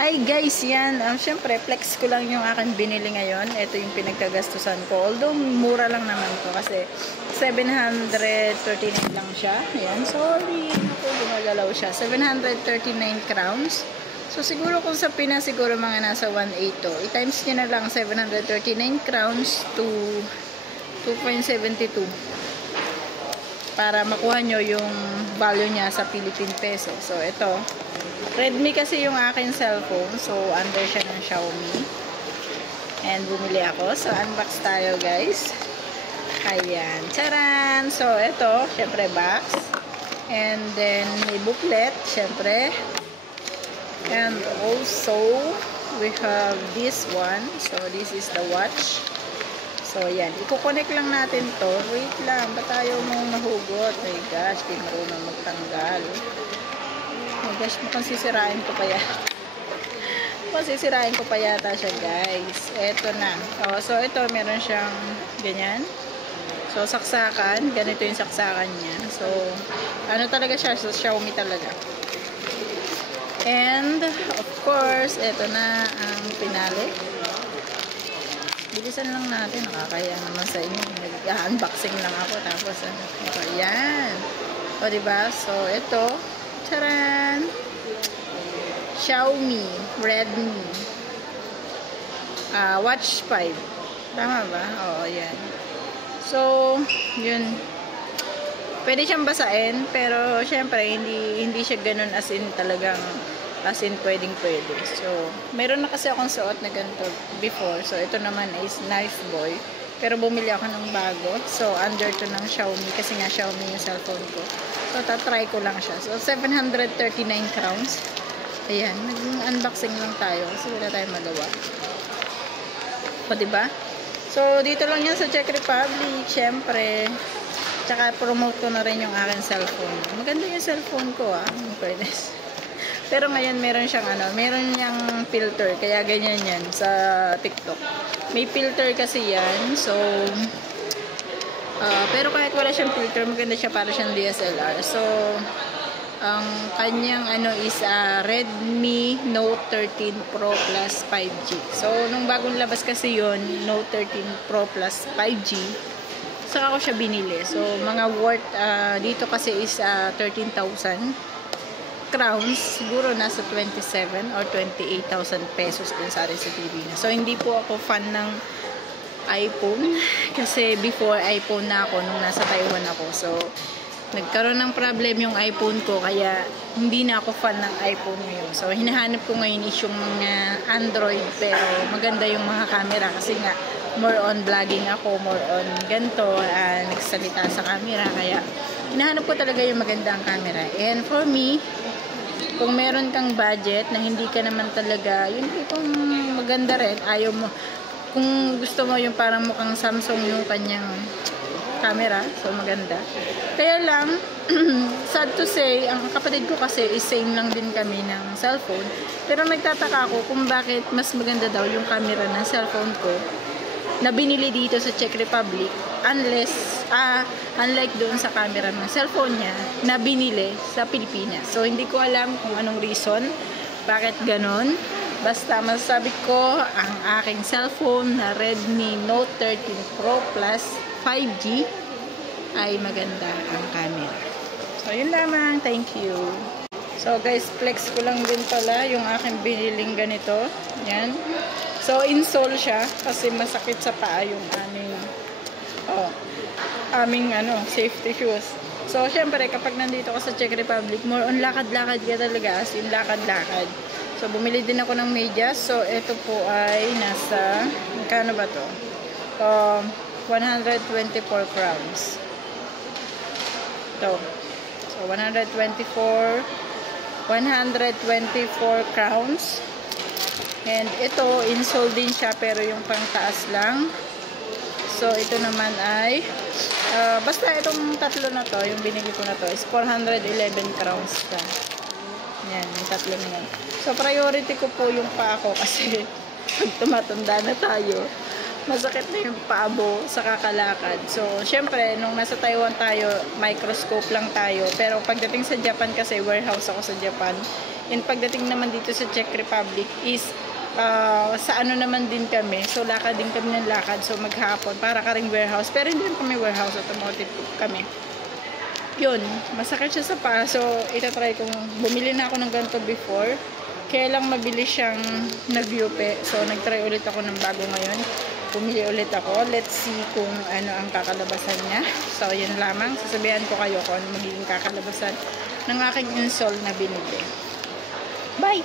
Ay guys, yan. Syempre, flex ko lang yung aking binili ngayon. Ito yung pinagkagastusan ko. Although, mura lang naman to kasi 739 lang siya. Ayan, sorry. Ako, gumagalaw siya. 739 crowns. So, siguro kung sa Pinas, siguro mga nasa 1.8 to. I-times nyo na lang 739 crowns to 2.72 para makuha nyo yung value niya sa Philippine peso. So, ito. Redmi kasi yung akin cellphone. So, under siya ng Xiaomi. And bumili ako. So, unbox tayo, guys. Ayan. Charan! So, ito. Syempre, box. And then, may booklet. Syempre. And also, we have this one. So, this is the watch. So, yan. Iko-connect lang natin to. Wait lang. Ba't tayo mong nahugot? My gosh, di marunong magtanggal. Oh my gosh, mukhang sisirain ko pa yata. Masisirain ko pa yata siya, guys. Eto na. Oh, so, ito, meron siyang ganyan. So, saksakan. Ganito yung saksakan niya. So, ano talaga siya? So, Xiaomi talaga. And, of course, eto na ang pinali. Bilisan lang natin. Nakakaya naman sa inyo. Nag-unboxing lang ako. Tapos, ano. Ayan. O, diba? So, ito. Charan! Xiaomi. Redmi. Watch 5. Tama ba? Oo, ayan. So, yun. Pwede siyang basain. Pero, syempre, hindi siya ganun as in talagang pwedeng. So, meron na kasi akong suot na ganito before. So, ito naman is Knife Boy. Pero bumili ako ng bago. So, under to ng Xiaomi. Kasi nga Xiaomi yung cellphone ko. So, tatry ko lang siya. So, 739 crowns. Ayan. Nag-unboxing lang tayo. Kasi wala tayong magawa. O, diba? So, dito lang yan sa Czech Republic. Siyempre. Tsaka, promote ko na rin yung aking cellphone. Maganda yung cellphone ko, Pwede. Pero ngayon meron siyang meron niyang filter, kaya ganyan yan sa TikTok. May filter kasi yan. So pero kahit wala siyang filter, maganda siya, para siyang DSLR. So ang kanyang is Redmi Note 13 Pro Plus 5G. So nung bagong labas kasi yon, Note 13 Pro Plus 5G, saka ko siya binili. So mga worth dito kasi is 13,000 crowns, siguro nasa 27 or 28,000 pesos din sa atin sa Pilipinas. So, hindi po ako fan ng iPhone kasi before iPhone na ako nung nasa Taiwan ako. So, nagkaroon ng problem yung iPhone ko kaya hindi na ako fan ng iPhone ngayon. So, hinahanap ko ngayon is yung mga Android pero maganda yung mga camera kasi nga more on vlogging ako, more on ganito, nagsalita sa camera kaya hinahanap ko talaga yung magandang camera. And for me, kung meron kang budget na hindi ka naman talaga, yun kung maganda rin, ayaw mo, kung gusto mo yung parang mukhang Samsung yung kanyang camera, so maganda. Kaya lang, sad to say, ang kapatid ko kasi is same lang din kami ng cellphone, pero nagtataka ako kung bakit mas maganda daw yung camera ng cellphone ko na binili dito sa Czech Republic unlike doon sa camera ng cellphone niya na binili sa Pilipinas. So, hindi ko alam kung anong reason bakit ganon. Basta masasabi ko, ang aking cellphone na Redmi Note 13 Pro Plus 5G ay maganda ang camera. So, yun lamang. Thank you. So, guys, flex ko lang din pala yung aking biniling ganito. Yan. So, insole siya kasi masakit sa paa yung aming safety shoes. So, syempre, kapag nandito ka sa Czech Republic, more on lakad-lakad ka talaga, as in lakad-lakad. So, bumili din ako ng medyas. So, ito po ay nasa, magkano ba to? 124 crowns. Ito. So, 124 crowns. And ito, insole din siya, pero yung pangtaas lang. So, ito naman ay, basta itong tatlo na to, yung binili ko na to, is 411 crowns pa. Yan, yung tatlo na yan. So, priority ko po yung paa ko kasi pag tumatanda na tayo, masakit na yung paabo sa kakalakad. So, syempre, nung nasa Taiwan tayo, microscope lang tayo. Pero pagdating sa Japan kasi, warehouse ako sa Japan, And pagdating naman dito sa Czech Republic is sa ano naman din kami. So, lakad din kami ng lakad. So, maghapon. Para ka ring warehouse. Pero hindi kami warehouse. Automotive kami. Yun. Masakit siya sa paa. So, itatry kong bumili na ako ng ganito before. Kaya lang mabilis siyang nag-yupe. So, nagtry ulit ako ng bago ngayon. Bumili ulit ako. Let's see kung ano ang kakalabasan niya. So, yun lamang. Sasabihan ko kayo kung ano magiging kakalabasan ng aking insole na binili. Bye!